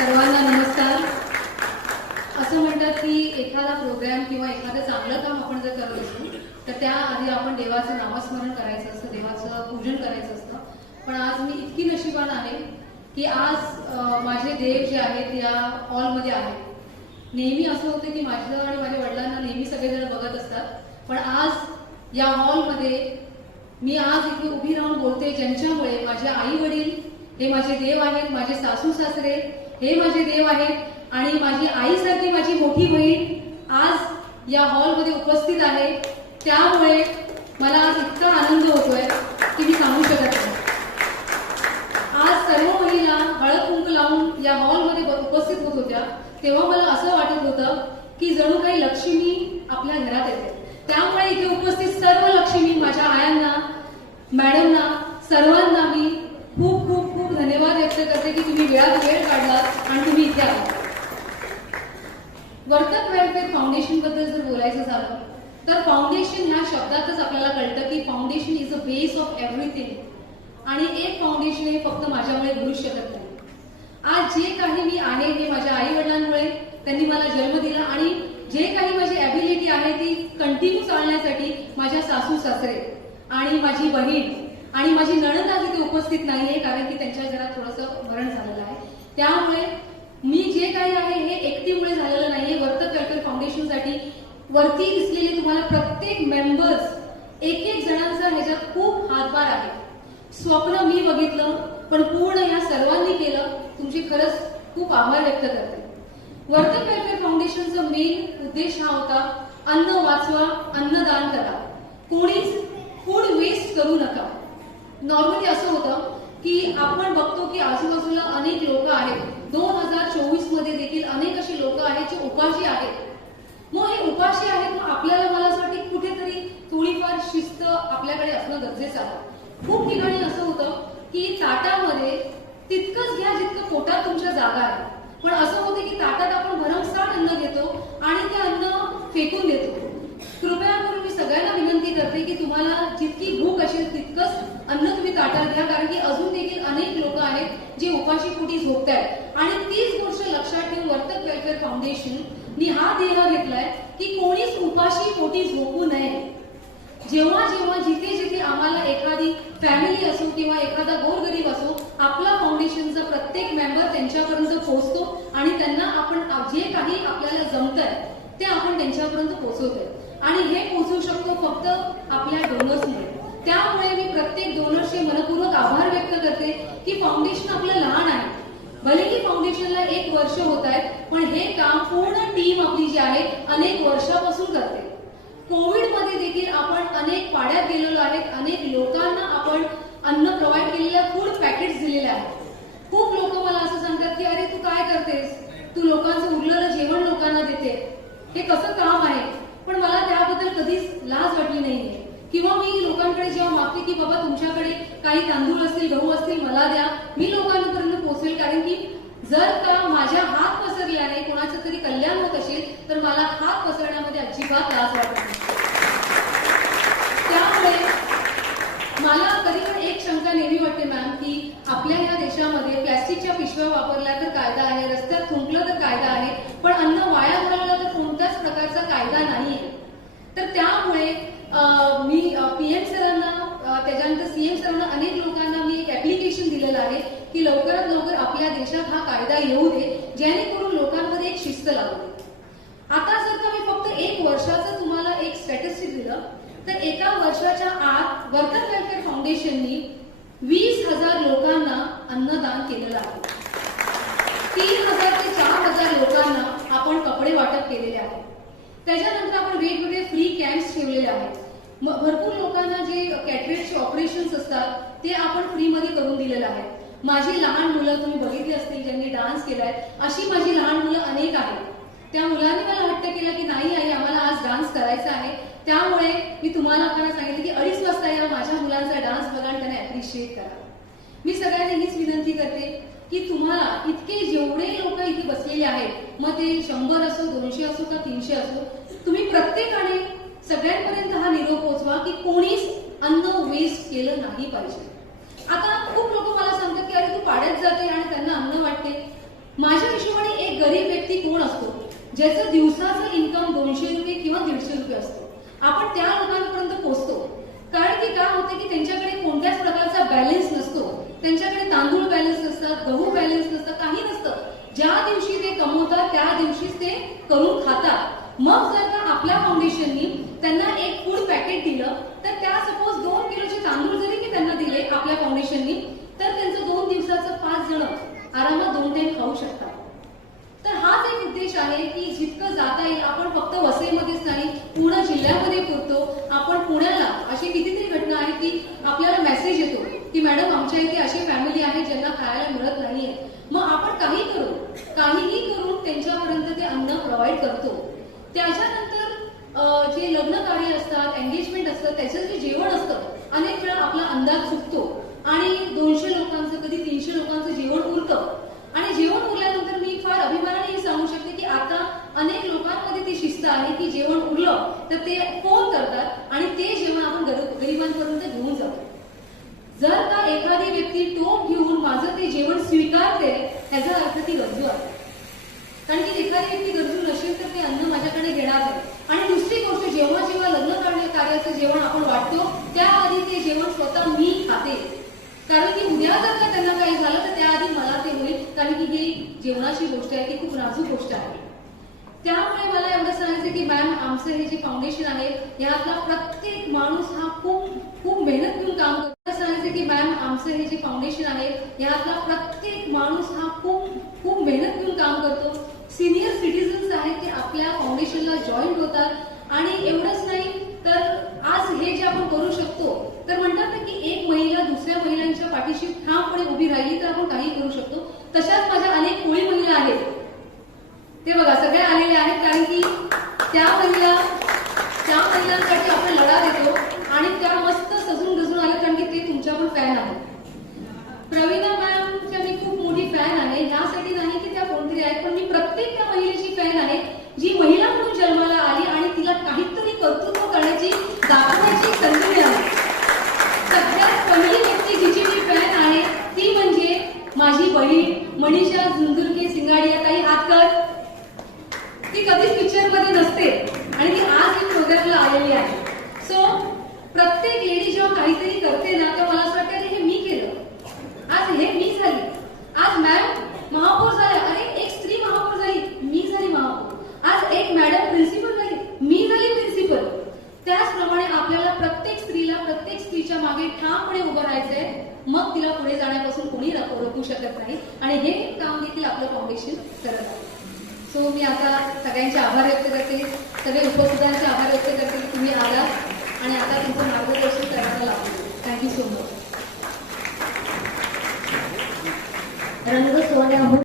सर्वांना नमस्कार. असं म्हणतात की एखादा प्रोग्राम किंवा एखादं चांगलं काम आपण जर करत असू तर त्याआधी आपण देवाचं नामस्मरण करायचं असतं देवाचं पूजन करायचं असतं. पण आज मी इतकी नशिबान आहे की आज माझे देव जे आहेत या हॉलमध्ये आहेत. नेहमी असं होतं की माझं आणि माझ्या वडिलांना नेहमी सगळेजण बघत असतात. पण आज या हॉलमध्ये मी आज इथे उभी राहून बोलते ज्यांच्यामुळे माझे आई वडील हे माझे देव आहेत माझे सासू सासरे हे माझे देव आहेत आणि माझी आईसारखी माझी मोठी बहीण आज या हॉलमध्ये उपस्थित आहे. त्यामुळे मला आज इतका आनंद होतोय की मी सांगू शकत नाही. आज सर्व महिला हळद कुंक लावून या हॉलमध्ये उपस्थित होत होत्या. तेव्हा मला असं वाटत होतं की जणू काही लक्ष्मी आपल्या घरात येते. त्यामुळे इथे उपस्थित सर्व लक्ष्मी माझ्या आयांना मॅडमना सर्वांना मी खूप खूप खूप धन्यवाद की तुम्ही वेळात वेळ काढलात आणि तुम्ही इथे आहात वर्तक वेलफेअर फाउंडेशनबद्दल जर बोलायचं झालं तर फाउंडेशन ह्या शब्दातच आपल्याला कळतं की foundation is a base of everything आणि एक फाउंडेशन हे फक्त माझ्यामुळे घडू शकत नाही. आज जे काही मी आहे हे माझ्या आई वडिलांमुळे त्यांनी मला जन्म दिला आणि जे काही माझी ॲबिलिटी आहे ती कंटिन्यू चालण्यासाठी माझ्या सासू सासरे आणि माझी बहीण आणि माझी नणंद आज इथे उपस्थित नाहीये कारण की त्यांच्या घरात थोडंसं मरण झालेलं आहे. त्यामुळे मी जे काही आहे हे एकटीमुळे झालेलं नाहीये. वर्तक कल्चर फाउंडेशनसाठी वरती दिसलेले तुम्हाला प्रत्येक मेंबर्स एक एक जणांचा ह्याच्यात खूप हातभार आहे. स्वप्न मी बघितलं पण पूर्ण या सर्वांनी केलं तुमची खरंच खूप आभार व्यक्त करते. वर्तक वेलफेअर फाउंडेशनचा मेन उद्देश हा होता अन्न वाचवा अन्नदान करा. कोणीच फूड वेस्ट करू नका. नॉर्मली असं होतं की आपण बघतो की आजूबाजूला अनेक लोक आहेत. दोन हजार चोवीसमध्ये देखील अनेक अशी लोक आहेत जे उपाशी आहेत. मग हे उपाशी आहेत मग आपल्याला मला असं वाटतं कुठेतरी थोडीफार शिस्त आपल्याकडे असणं गरजेचं आहे. खूप ठिकाणी असं होतं की ताटामध्ये तितकंच घ्या जितकं पोटात तुमच्या जागा आहे पण असं होतं की ताटात आपण भरमसाठ अन्न घेतो आणि ते अन्न फेकून देतो कृपया करून मी सगळ्यांना विनंती करते की तुम्हाला जितकी भूक असेल तितकंच अन्न तुम्ही ताटात घ्या कारण की अजून देखील अनेक लोक आहेत जे उपाशी पोटी झोपत आहेत आणि तीच गोष्ट लक्षात ठेवून वर्तक वेलफेअर फाउंडेशननी हा ध्येय घेतलाय की कोणीच उपाशी पोटी झोपू नये. जेव्हा जेव्हा जिथे जिथे आम्हाला एखादी फॅमिली असो किंवा एखादा गोरगरीब असो आपला फाउंडेशनचा प्रत्येक मेंबर त्यांच्यापर्यंत पोहोचतो आणि त्यांना आपण जे काही आपल्याला जमतंय ते आपण त्यांच्यापर्यंत पोहोचवतोय. आणि हे पोहोचू शकतो फक्त आपल्या डोनर्समुळे त्यामुळे मी प्रत्येक डोनर्सचे मनपूर्वक आभार व्यक्त करते की फाउंडेशन आपलं लहान आहे. भले की फाउंडेशनला एक वर्ष होत आहेत पण हे काम पूर्ण टीम आपली जी आहे अनेक वर्षापासून करते. कोविडमध्ये देखील आपण अनेक पाड्यात गेलेलो आहेत अनेक लोकांना आपण अन्न प्रोव्हाइड केलेल्या फूड पॅकेट्स दिलेले आहेत. खूप लोक मला असं सांगतात की अरे तू काय करतेस? तू लोकांचं उरलेलं जेवण लोकांना देते. हे कसं काम आहे? पण मला त्याबद्दल कधीच लाज वाटली नाहीये. किंवा मी लोकांकडे जेव्हा मागते की बाबा तुमच्याकडे काही तांदूळ असतील गहू असतील मला द्या मी लोकांपर्यंत पोहोचेल. कारण की जर का माझ्या हात पसरल्याने कोणाचं तरी कल्याण होत असेल तर मला हात पसरण्यामध्ये अजिबात लाज वाटत त्यामुळे मला कधी पण एक शंका नेहमी वाटते मॅम की आपल्या या देशामध्ये प्लॅस्टिकच्या पिशव्या वापरल्या तर कायदा आहे रस्त्यात थुंकलं तर कायदा आहे पण अन्न वाया घालवलं तर कोणत्याच प्रकारचा कायदा नाही तर त्यामुळे अं, मी पीएम सरांना अं, त्याच्यानंतर सीएम सरांना अनेक लोकांना मी एक ऍप्लिकेशन दिलेलं आहे की लवकरात लवकर आपल्या देशात हा कायदा येऊ दे जेणेकरून लोकांमध्ये एक शिस्त लागू दे आता जर का मी फक्त एक वर्षाचं तुम्हाला एक स्टॅटिस्टिक दिलं तर एका वर्षाच्या आत वर्कर वेलफेअर फाउंडेशननी वीस हजार लोकांना अन्नदान केलेलं आहे. तीन हजार ते चार हजार लोकांना आपण कपडे वाटप केलेले आहे त्याच्यानंतर आपण वेगवेगळे फ्री कॅम्प्स ठेवलेले आहेत. भरपूर लोकांना जे कॅटरेटचे ऑपरेशन्स असतात ते आपण फ्रीमध्ये करून दिलेलं आहे. माझी लहान मुलं तुम्ही बघितली असतील ज्यांनी डान्स केलाय अशी माझी लहान मुलं अनेक आहेत. त्या मुलांनी मला हट्ट केला की नाही आई आम्हाला आज डान्स करायचा आहे. त्यामुळे मी तुम्हाला आपल्याला सांगितलं की अडीच वाजता या माझ्या मुलांचा डान्स बघा आणि त्यांना अप्रिशिएट करा. मी सगळ्यांना हीच विनंती करते की तुम्हाला इतके जेवढे लोक इथे बसलेले आहेत मग ते शंभर असो दोनशे असो का तीनशे असो तुम्ही प्रत्येकाने सगळ्यांपर्यंत हा निरोप पोचवा की कोणीच अन्न वेस्ट केलं नाही पाहिजे. आता खूप लोक मला सांगतात की अरे तू पाड्यात जाते आणि त्यांना अन्न वाटते. माझ्या हिशोबाने एक गरीब व्यक्ती कोण असतो? ज्याचं दिवसाचं इन्कम दोनशे रुपये किंवा दीडशे रुपये असतो. आपण त्या लोकांपर्यंत पोहोचतो. कारण की काय होते की त्यांच्याकडे कोणत्याच प्रकारचा बॅलन्स नसतो. त्यांच्याकडे तांदूळ बॅलन्स नसतात गहू बॅलन्स नसतं काही नसतं. ज्या दिवशी ते कमवतात त्या दिवशीच ते करून खातात. मग जर का आपल्या फाउंडेशननी त्यांना एक फूड पॅकेट दिलं तर त्या सपोज दोन किलोचे तांदूळ जरी की त्यांना दिले आपल्या फाउंडेशननी तर त्यांचं दोन दिवसाचं पाच जण आरामात दोन टाइम खाऊ शकतात. तर हाच एक उद्देश आहे की जितकं जाता येईल आपण फक्त वसईमध्येच नाही पूर्ण जिल्ह्यामध्ये पुरतो. आपण पुण्याला अशी कितीतरी घटना आहे की आपल्याला मेसेज येतो की मॅडम आमच्या इथे अशी फॅमिली आहे ज्यांना खायला मिळत नाहीये. मग आपण काही करू काहीही करून त्यांच्यापर्यंत ते अन्न प्रोव्हाइड करतो. त्याच्यानंतर जे लग्न कार्य असतात एंगेजमेंट असतं त्याचं जे जेवण असतं अनेक वेळा आपला अंदाज चुकतो आणि दोनशे लोकांचं कधी तीनशे लोकांचं जेवण उरतं आणि जेवण उरल्यानंतर मी फार अभिमानाने हे सांगू शकते की आता अनेक लोकांमध्ये ती शिस्त आहे की जेवण उरलं तर ते फोन करतात आणि ते जेवण आपण गरीब- गरिबांपर्यंत घेऊन जातो जर का एखादी व्यक्ती टोप घेऊन माझं ते जेवण याचा अर्थ ती गरजू आहे. कारण की एखादी व्यक्ती गरजू नसेल तर ते अन्न माझ्याकडे घेणार नाही. आणि दुसरी गोष्ट जेव्हा जेव्हा लग्न कार्य कार्याचं जेवण आपण वाटतो त्याआधी ते जेवण स्वतः मी खाते. कारण की उद्या जर का त्यांना काही झालं तर त्याआधी मला ते होईल. कारण की ही जेवणाची गोष्ट आहे ती खूप नाजूक गोष्ट आहे. त्यामुळे मला एवढं सांगायचं की मॅम आमचं हे जे फाउंडेशन आहे यातला प्रत्येक माणूस हा खूप खूप मेहनत घेऊन काम करतो. की मॅम आमचं हे जे फाउंडेशन आहे यातला प्रत्येक माणूस हा खूप खूप मेहनत घेऊन काम करतो. सिनियर सिटीजन्स आहेत ते आपल्या फाउंडेशनला जॉईन होतात. आणि एवढंच नाही तर आज हे जे आपण करू शकतो तर म्हणतात ना की एक महिला दुसऱ्या महिलांच्या पाठीशी ठामपणे उभी राहिली तर आपण काही करू शकतो. तशाच माझ्या अनेक कोळी महिला आहेत. ते बघा सगळे आलेले आहेत कारण की त्या महिला त्या महिलांसाठी आपण लढा देतो आणि त्या मस्त सजून गजून आल्या कारण की ते तुमच्या पण फॅन आहेत प्रवीणा मॅमच्या मी खूप मोठी फॅन आहे यासाठी नाही की त्या कोणतरी आहेत पण मी प्रत्येक त्या महिलेची फॅन आहे जी महिला म्हणून जन्माला आली आणि तिला काहीतरी कर्तृत्व करण्याची दाखवण्याची संधी मिळाली सगळ्यात पहिली व्यक्ती जिची मी फॅन आहे ती म्हणजे माझी बहीण मनीषा झुंझुरके सिंगाडिया ताई हातकर ती कधीच पिक्चरमध्ये नसते. आणि ती आज एक प्रोग्रामला आलेली आहे. सो प्रत्येक लेडी जेव्हा काहीतरी करते ना तर मला असं वाटतं हे मी केलं. आज हे मी झाली. आज मॅम महापौर झाल्या अरे एक स्त्री महापौर झाली मी झाली महापौर आज एक मॅडम प्रिन्सिपल झाली मी झाली प्रिन्सिपल त्याचप्रमाणे आपल्याला प्रत्येक स्त्रीला प्रत्येक स्त्रीच्या मागे ठामपणे उभं राहायचंय मग तिला पुढे जाण्यापासून कोणी रोखू रोखू शकत नाही आणि हे काम देखील आपलं फाउंडेशन करत आहे. सो मी आता सगळ्यांचे आभार व्यक्त करते. सगळे उपस्थितांचे आभार व्यक्त करते की तुम्ही आला आणि आता तुमचं मार्गदर्शन करायला लागलो. थँक्यू सो मच रंग सोन्याहून